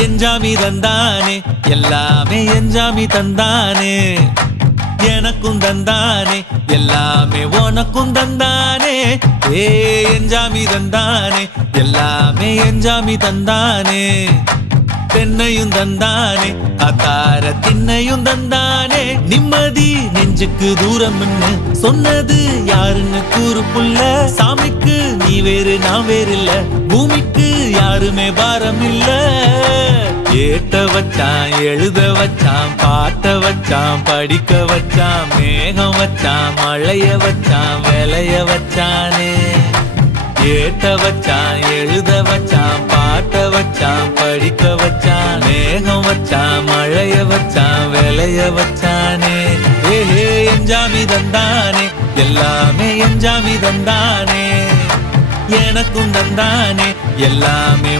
எஞ்சாமி தந்தானே எல்லாமே எஞ்சாமி தந்தானே எனக்கும் தந்தானே எல்லாமே உனக்கும் தந்தானே ஏ எஞ்சாமி தந்தானே எல்லாமே எஞ்சாமி தந்தானே தென்னையும் தந்தானே அத்தார திண்ணையும் தந்தானே நிம்மதி நெஞ்சுக்கு தூரம் சொன்னது யாருன்னு கூறு புள்ள சாமிக்கு நீ வேறு நான் வேறு இல்ல பூமிக்கு யாருமே பாரம் இல்ல ஏட்ட வச்சான் எழுத வச்சான் பாட்ட வச்சான் படிக்க வச்சான் மேகம் வச்சான் மழைய வச்சான் விளைய வச்சானே ஏட்ட வச்சான் எழுத வச்சான் பாட்ட வச்சான் படிக்க வச்சான் மேகம் வச்சான் மழைய வச்சான் விளைய வச்சானே ஏஹே எஞ்சாமி தந்தானே எல்லாமே எஞ்சாமி தந்தானே எனக்கும் தந்தானே எல்லாமே